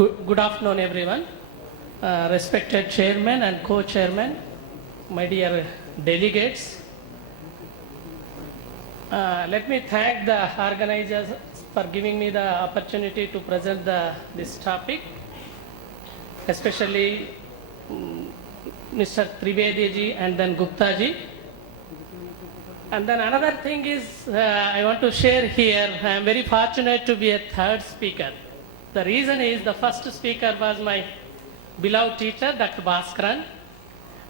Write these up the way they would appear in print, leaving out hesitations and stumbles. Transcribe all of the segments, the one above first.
Good afternoon, everyone. Respected chairman and co-chairman, my dear delegates. Let me thank the organizers for giving me the opportunity to present this topic, especially Mr. Trivedi ji and then Gupta ji. And then another thing is, I want to share here, I am very fortunate to be a third speaker. The reason is the first speaker was my beloved teacher, Dr. Bhaskaran.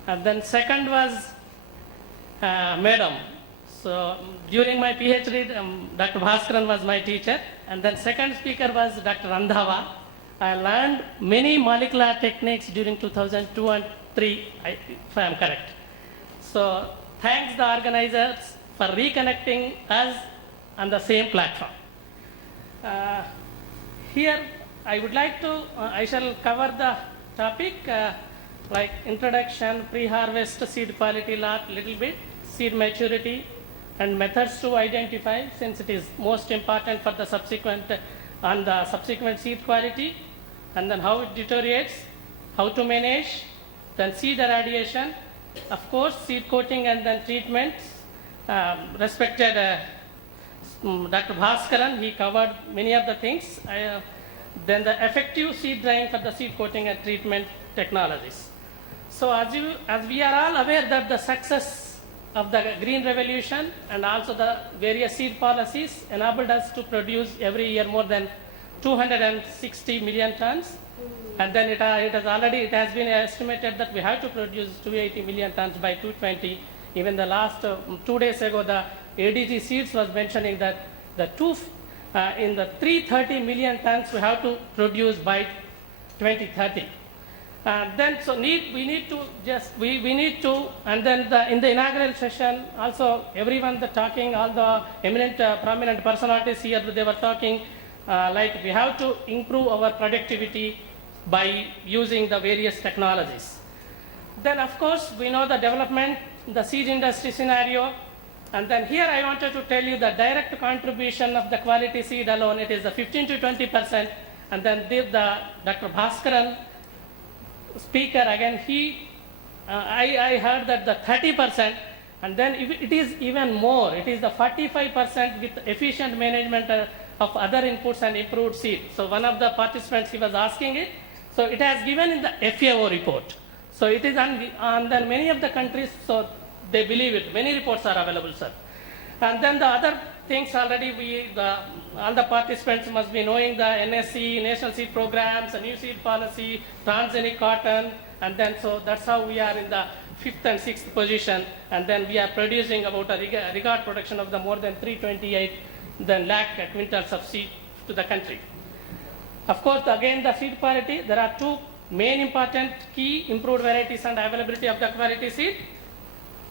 And then second was Madam. So during my PhD, Dr. Bhaskaran was my teacher. And then second speaker was Dr. Randhava. I learned many molecular techniques during 2002 and 3, if I am correct. So thanks the organizers for reconnecting us on the same platform. Here I would like to, I shall cover the topic like introduction, pre-harvest seed quality lot, little bit, seed maturity and methods to identify, since it is most important for the subsequent seed quality, and then how it deteriorates, how to manage, then seed irradiation, of course seed coating and then treatments. Respected Dr. Bhaskaran, he covered many of the things. Then the effective seed drying for the seed coating and treatment technologies. So as we are all aware that the success of the Green Revolution and also the various seed policies enabled us to produce every year more than 260 million tons. And then it has been estimated that we have to produce 280 million tons by 2020. Even the last 2 days ago, the ADG Seeds was mentioning that in the 330 million tons we have to produce by 2030. Then so we need to, and then in the inaugural session also everyone talking, all the eminent prominent personalities here, they were talking like we have to improve our productivity by using the various technologies. Then of course we know the development, the seed industry scenario, and then here I wanted to tell you the direct contribution of the quality seed alone, it is 15 to 20%, and then the Dr. Bhaskaran speaker again, I heard that the 30%, and then it is even more, it is the 45% with efficient management of other inputs and improved seed. So one of the participants, he was asking it, so it has given in the FAO report. So it is on the many of the countries, so they believe it. Many reports are available, sir. And then the other things already all the participants must be knowing the NSC, National Seed Programs, a new seed policy, transgenic cotton, and then so that's how we are in the 5th and 6th position, and then we are producing about a regard production of the more than 328 lakh quintals of seed to the country. Of course, again the seed quality, there are two main important key: improved varieties and availability of the quality seed.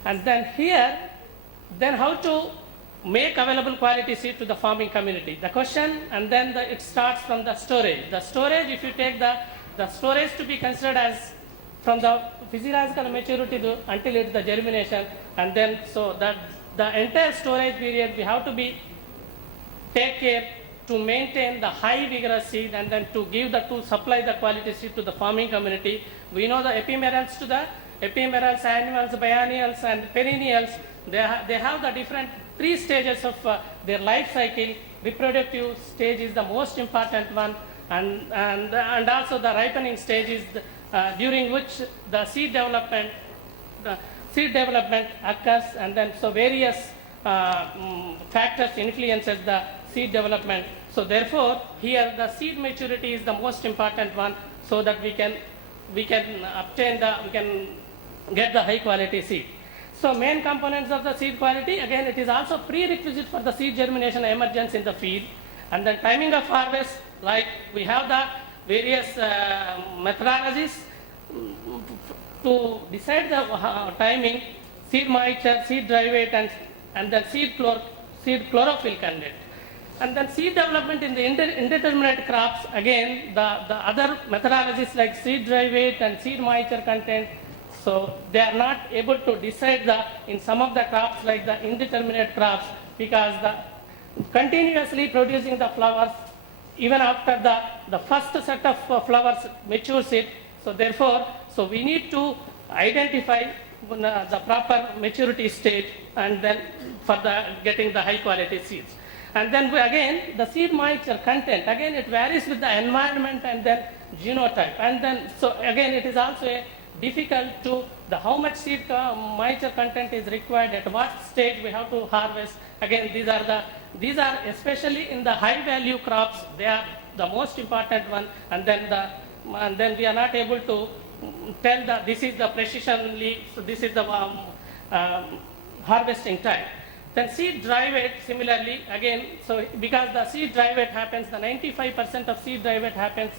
And then here, then how to make available quality seed to the farming community. The question, and then it starts from the storage. The storage, if you take the storage to be considered as from the physiological maturity until it's the germination, and then so that the entire storage period we have to take care to maintain the high vigorous seed, and then to supply the quality seed to the farming community. We know the epimerals annuals, biennials and perennials, they have the different 3 stages of their life cycle. Reproductive stage is the most important one, and also the ripening stage is during which the seed development occurs, and then so various factors influences the seed development. So therefore here the seed maturity is the most important one, so that we can get the high quality seed. So main components of the seed quality, again it is also prerequisite for the seed germination emergence in the field. And then timing of harvest, like we have the various methodologies to decide the timing: seed moisture, seed dry weight, and then seed chlorophyll content. And then seed development in the indeterminate crops, again the other methodologies like seed dry weight and seed moisture content, so they are not able to decide in some of the crops like the indeterminate crops, because the continuously producing the flowers even after the first set of flowers matures it. So therefore, so we need to identify the proper maturity stage and then for the getting the high quality seeds. And then again the seed moisture content, again it varies with the environment and then genotype. And then so again it is also a difficult to the how much seed moisture content is required, at what stage we have to harvest. Again these are especially in the high value crops, they are the most important one. And then we are not able to tell that this is the precisionly, so this is the harvesting time. Then seed dry weight similarly again, so because the seed dry weight happens, the 95% of seed dry weight happens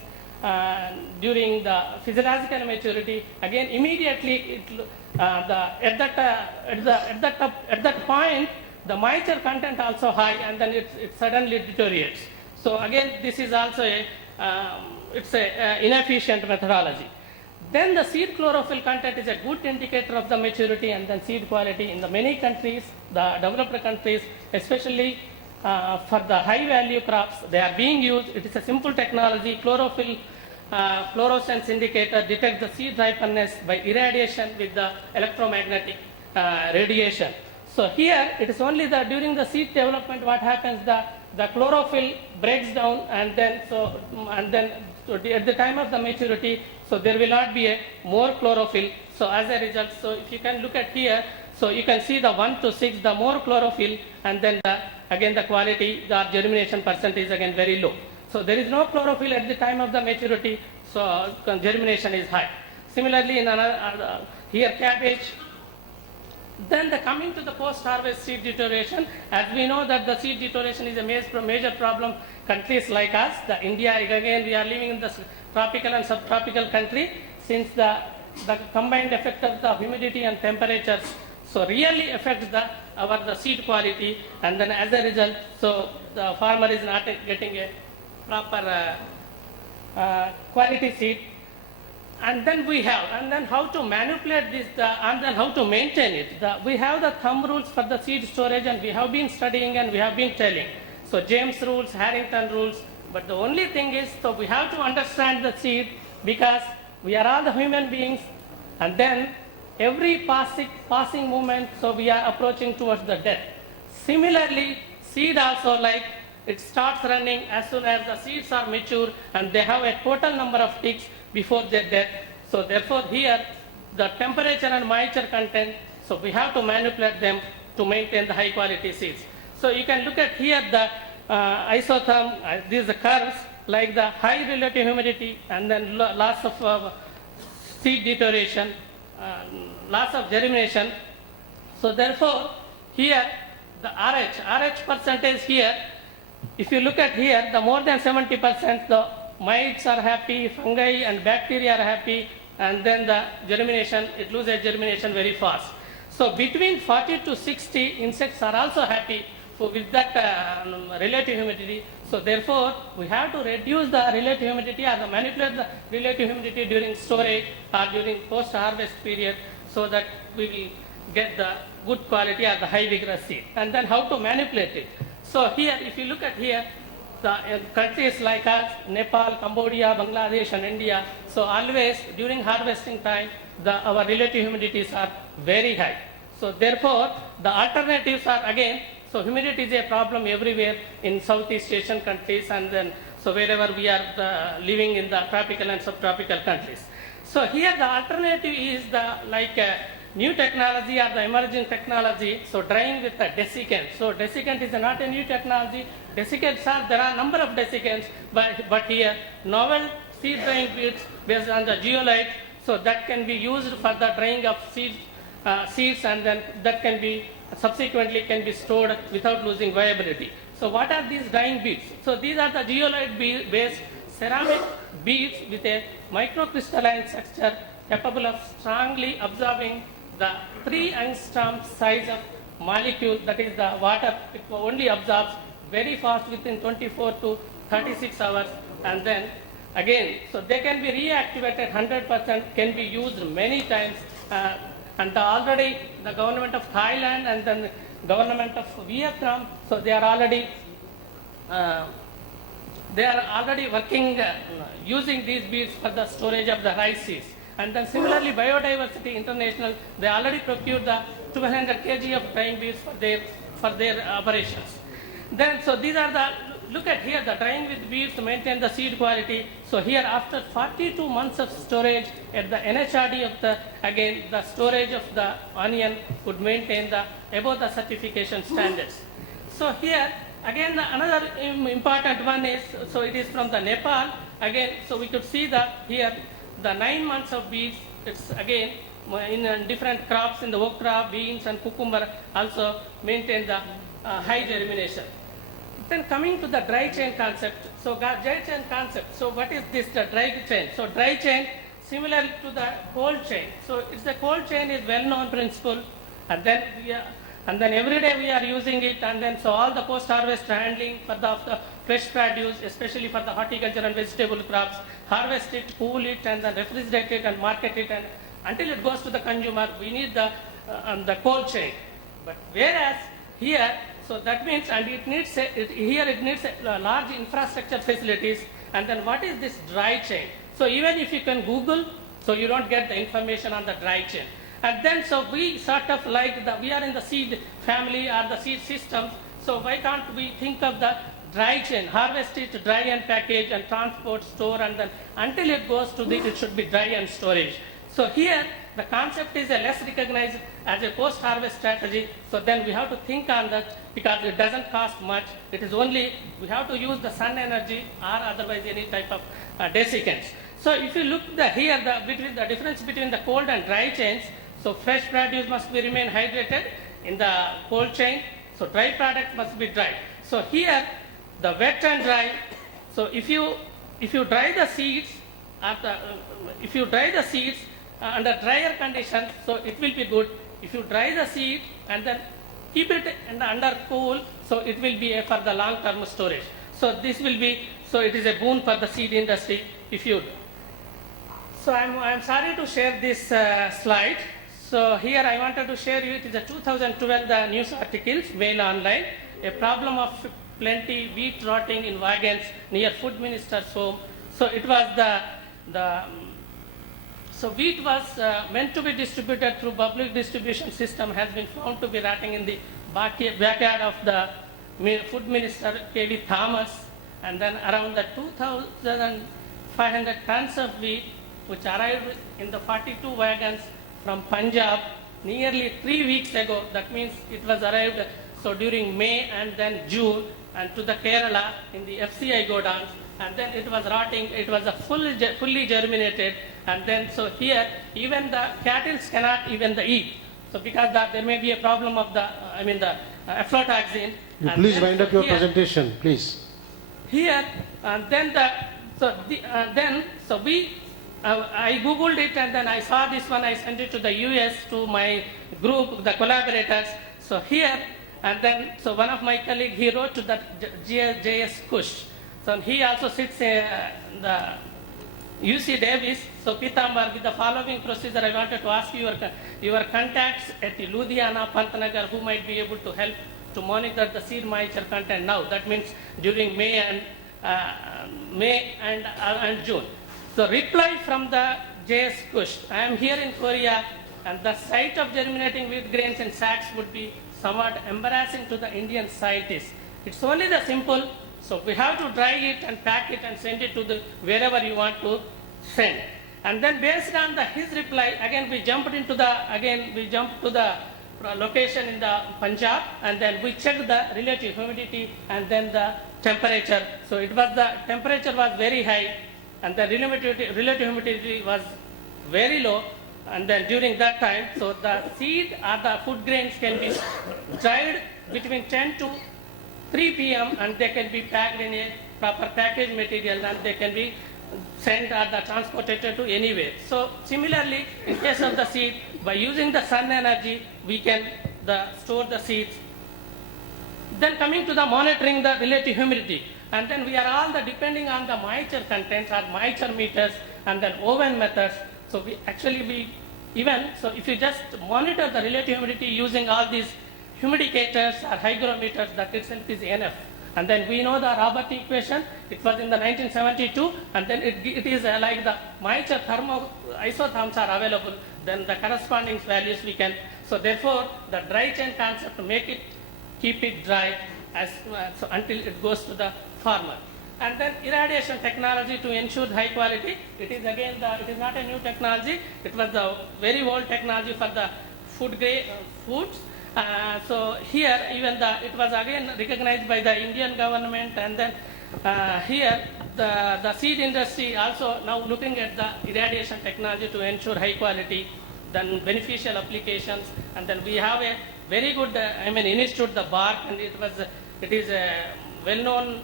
during the physiological maturity. Again immediately at that point the moisture content also high, and then it suddenly deteriorates. So again this is also it's a inefficient methodology. Then the seed chlorophyll content is a good indicator of the maturity and then seed quality. In the many countries, the developed countries, especially for the high value crops, they are being used. It is a simple technology. Chlorophyll fluorescence indicator detects the seed ripeness by irradiation with the electromagnetic radiation. So here it is only during the seed development what happens, the chlorophyll breaks down, and then at the time of the maturity, so there will not be a more chlorophyll. So as a result, so if you can look at here, so you can see the 1 to 6, the more chlorophyll, and then again the quality, the germination percentage is again very low. So there is no chlorophyll at the time of the maturity, so germination is high. Similarly in another, here cabbage. Then coming to the post-harvest seed deterioration, as we know that the seed deterioration is a major problem. Countries like us, the India, again we are living in the tropical and subtropical country, since the combined effect of the humidity and temperatures, so really affects the seed quality, and then as a result, so the farmer is not getting a proper quality seed. And then how to manipulate this, and then how to maintain it. We have the thumb rules for the seed storage, and we have been studying and we have been telling. So James rules, Harrington rules, but the only thing is, so we have to understand the seed, because we are all the human beings, and then every passing moment, so we are approaching towards the death. Similarly, seed also, like it starts running as soon as the seeds are mature, and they have a total number of ticks before their death. So therefore here the temperature and moisture content, so we have to manipulate them to maintain the high quality seeds. So you can look at here the isotherm, these are curves, like the high relative humidity, and then loss of seed deterioration, loss of germination. So therefore here the RH percentage here, if you look at here, the more than 70%, the mites are happy, fungi and bacteria are happy, and then the germination, it loses germination very fast. So between 40 to 60, insects are also happy with that relative humidity. So therefore, we have to reduce the relative humidity or manipulate the relative humidity during storage or during post-harvest period, so that we will get the good quality or the high vigorous seed. And then how to manipulate it. So here, if you look at here, the countries like us, Nepal, Cambodia, Bangladesh and India, so always during harvesting time, our relative humidities are very high. So therefore, the alternatives are again, so humidity is a problem everywhere in Southeast Asian countries, and then so wherever we are living in the tropical and subtropical countries. So here the alternative is new technology or the emerging technology, so drying with the desiccant. So desiccant is not a new technology. Desiccants there are a number of desiccants, but here novel seed drying beads based on the zeolite, so that can be used for the drying of seeds, and then that can be subsequently can be stored without losing viability. So what are these drying beads? So these are the zeolite based ceramic beads with a microcrystalline structure capable of strongly absorbing the 3 angstrom size of molecule, that is the water. It only absorbs very fast within 24 to 36 hours, and then again, so they can be reactivated 100%, can be used many times, and already the government of Thailand and then the government of Vietnam, so they are already they are already working using these beads for the storage of the rice seeds. And then similarly, Biodiversity International, they already procured the 1200 kg of drying beads for their operations. Then, so these are the, look at here, the drying with beads to maintain the seed quality. So here, after 42 months of storage at the NHRD of the, again, the storage of the onion would maintain the above the certification standards. So here, again, another important one is, so it is from the Nepal. Again, so we could see that here, the 9 months of beads, it's again, in different crops, in the okra, beans, and cucumber, also maintain the high germination. Then coming to the dry chain concept. So dry chain concept. So what is this, the dry chain? So dry chain, similar to the cold chain. So it's the cold chain is well-known principle, and then every day we are using it, and then so all the post-harvest handling for the fresh produce, especially for the horticulture and vegetable crops, harvest it, cool it, and then refrigerate it and market it, and until it goes to the consumer, we need the cold chain. But whereas here, so that means, and it needs here it needs a large infrastructure facilities. And then what is this dry chain? So even if you can Google, so you don't get the information on the dry chain. And then so we sort of like we are in the seed family or the seed systems. So why can't we think of the dry chain, harvest it, dry and package and transport, store, and then until it goes to it should be dry and storage. So here the concept is a less recognized as a post-harvest strategy. So then we have to think on that because it doesn't cost much. It is only, we have to use the sun energy or otherwise any type of desiccants. So if you look here, the difference between the cold and dry chains, so fresh produce must be remain hydrated in the cold chain. So dry products must be dry. So here the wet and dry. So if you dry the seeds, under drier conditions, so it will be good. If you dry the seed and then keep it under cool, so it will be for the long-term storage. So this will be, so it is a boon for the seed industry if you do. So I'm sorry to share this slide. So here I wanted to share you, it is a 2012 news articles, Mail Online, a problem of plenty, wheat rotting in wagons near Food Minister's home. So it was so wheat was meant to be distributed through public distribution system has been found to be rotting in the backyard of the Food Minister K.V. Thomas, and then around the 2,500 tons of wheat which arrived in the 42 wagons from Punjab nearly 3 weeks ago. That means it was arrived so during May and then June and to the Kerala in the FCI godowns, and then it was rotting. It was a fully germinated, and then so here even the cattle cannot even eat. So because there may be a problem of the aflatoxin. Please wind up your presentation, please. Here and then I googled it and then I saw this one. I sent it to the US to my group, the collaborators. So here and then so one of my colleagues, he wrote to the J.S. Kush. So he also sits in the UC Davis. So Pitambar, with the following procedure, I wanted to ask you your contacts at Ludhiana, Pantnagar, who might be able to help to monitor the seed moisture content now. That means during May and June. So reply from the J.S. Kush. I am here in Korea, and the sight of germinating wheat grains in sacks would be somewhat embarrassing to the Indian scientists. It's only the simple. So we have to dry it and pack it and send it to wherever you want to send. And then based on his reply, again we jumped to the location in the Punjab, and then we checked the relative humidity and then the temperature. So the temperature was very high and the relative humidity was very low. And then during that time, so the seed or the food grains can be dried between 10 to 3 p.m. and they can be packed in a proper package material and they can be sent or transported to anywhere. So similarly, in case of the seed, by using the sun energy, we can store the seeds. Then coming to the monitoring the relative humidity, and then we are all depending on the moisture contents or moisture meters and then oven methods. So if you just monitor the relative humidity using all these humidicators or hygrometers, that itself is enough. And then we know the Robert equation, it was in the 1972, and then it is like the moisture isotherms are available, then the corresponding values we can, so therefore the dry chain concept keep it dry so until it goes to the farmer. And then irradiation technology to ensure high quality, it is again it is not a new technology, it was the very old technology for the food grade foods. So here even it was again recognized by the Indian government, and then here the seed industry also now looking at the irradiation technology to ensure high quality, then beneficial applications, and then we have a very good institute, the bark, and it is well known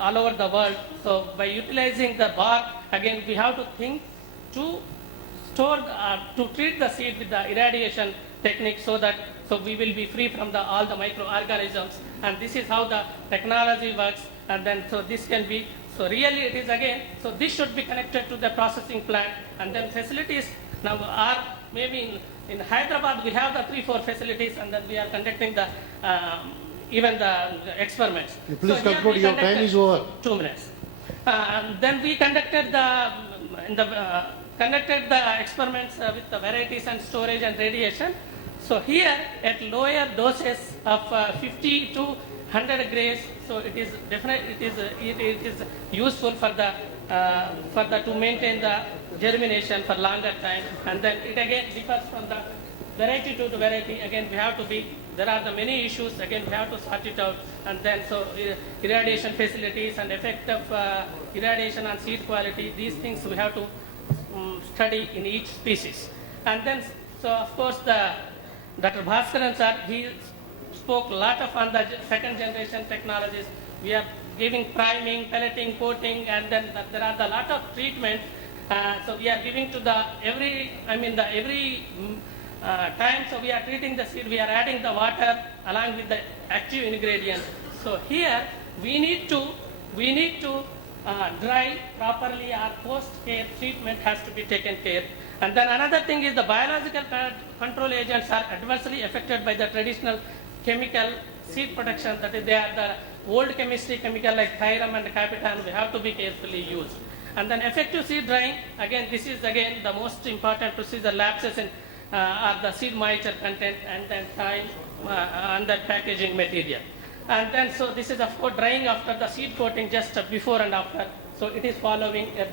all over the world. So by utilizing the bark, again we have to think to store to treat the seed with the irradiation technique, so we will be free from all the microorganisms, and this is how the technology works. And then so this can be, so really it is again, so this should be connected to the processing plant, and then facilities now are maybe in Hyderabad we have the 3-4 facilities, and then we are conducting the even the experiments. Please So here conclude, we your time is over. 2 minutes. Then we conducted the experiments with the varieties and storage and radiation. So here at lower doses of 50 to 100 grays, so it is definitely it is useful for to maintain the germination for longer time, and then it again differs from the variety to the variety. Again there are the many issues, again we have to sort it out, and then so irradiation facilities and effect of irradiation on seed quality, these things we have to study in each species. And then so of course Dr. Bhaskaran sir, he spoke a lot on the second generation technologies. We are giving priming, pelleting, coating, and then there are a lot of treatment. So we are giving to every time, so we are treating the seed, we are adding the water along with the active ingredient. So here we need to dry properly, our post-care treatment has to be taken care. And then another thing is the biological control agents are adversely affected by the traditional chemical seed protection, that is they are the old chemistry chemical like Thyram and Capitan, we have to be carefully used. And then effective seed drying, again this is again the most important procedure, lapses in are the seed moisture content, and then time and then packaging material. And then so this is of course drying after the seed coating, just before and after. So it is following at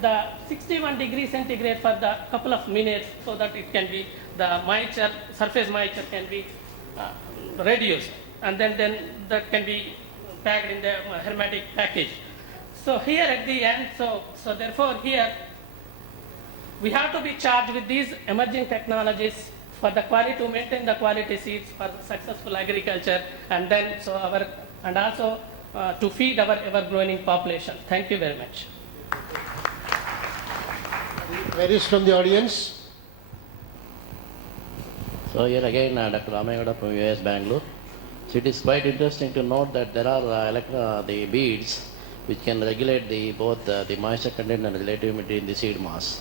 the 61 degrees centigrade for the couple of minutes, so that it can be the moisture, surface moisture can be reduced, and then that can be packed in the hermetic package. So here at the end, so therefore here we have to be charged with these emerging technologies for the quality, to maintain the quality seeds for successful agriculture, and then also to feed our ever-growing population. Thank you very much. Queries from the audience? So here again, Dr. Ramayagada from US Bangalore. So it is quite interesting to note that there are the beads which can regulate both the moisture content and relative humidity in the seed mass.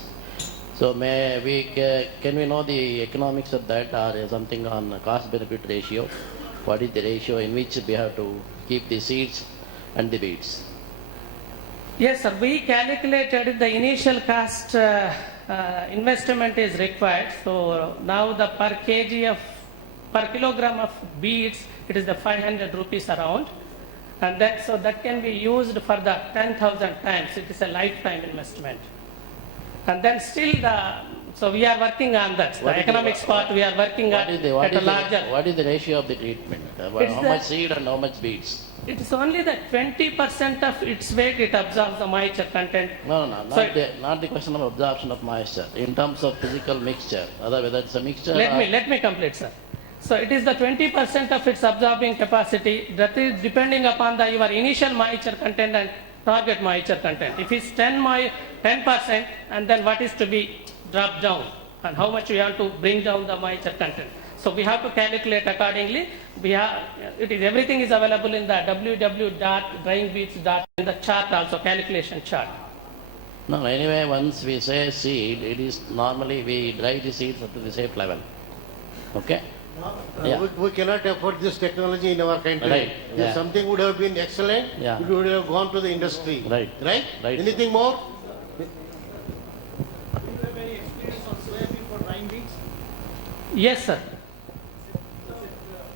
So can we know the economics of that, or something on cost-benefit ratio? What is the ratio in which we have to keep the seeds and the beads? Yes, sir. We calculated the initial cost investment is required. So now the per kilogram of beads, it is the 500 rupees around, and that can be used for the 10,000 times. It is a lifetime investment. And then still so we are working on that. The economics part we are working on at a larger. What is the ratio of the treatment? How much seed and how much beads? It is only that 20% of its weight it absorbs the moisture content. No, not the question of absorption of moisture. In terms of physical mixture, whether it's a mixture. Let me complete, sir. So it is the 20% of its absorbing capacity, that is depending upon your initial moisture content and target moisture content. If it's 10%, and then what is to be dropped down, and how much we have to bring down the moisture content. So we have to calculate accordingly. Everything is available in the www.dryingbeads.in, in the chart also, calculation chart. No, anyway, once we say seed, it is normally we dry the seeds up to the safe level. Okay? Yeah. We cannot afford this technology in our country. Right, If yeah. something would have been excellent, Yeah. it would have gone to the industry. Right, Right? right. Anything more? Yes, sir.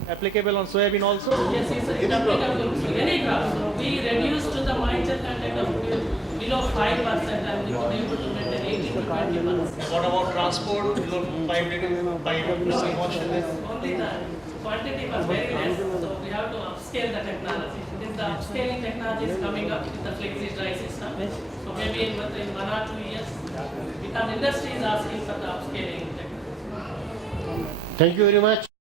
Applicable on soybean also? Yes, it's applicable to any crop. So we reduced the moisture content of below 5% and we were able to maintain 18 to 20%. What about transport below 5 liters by Only the quantity was very less, so we have to upscale the technology. This the upscaling technology is coming up with the flexi dry system. So maybe in 1 or 2 years, because industry is asking for the upscaling technology. Thank you very much.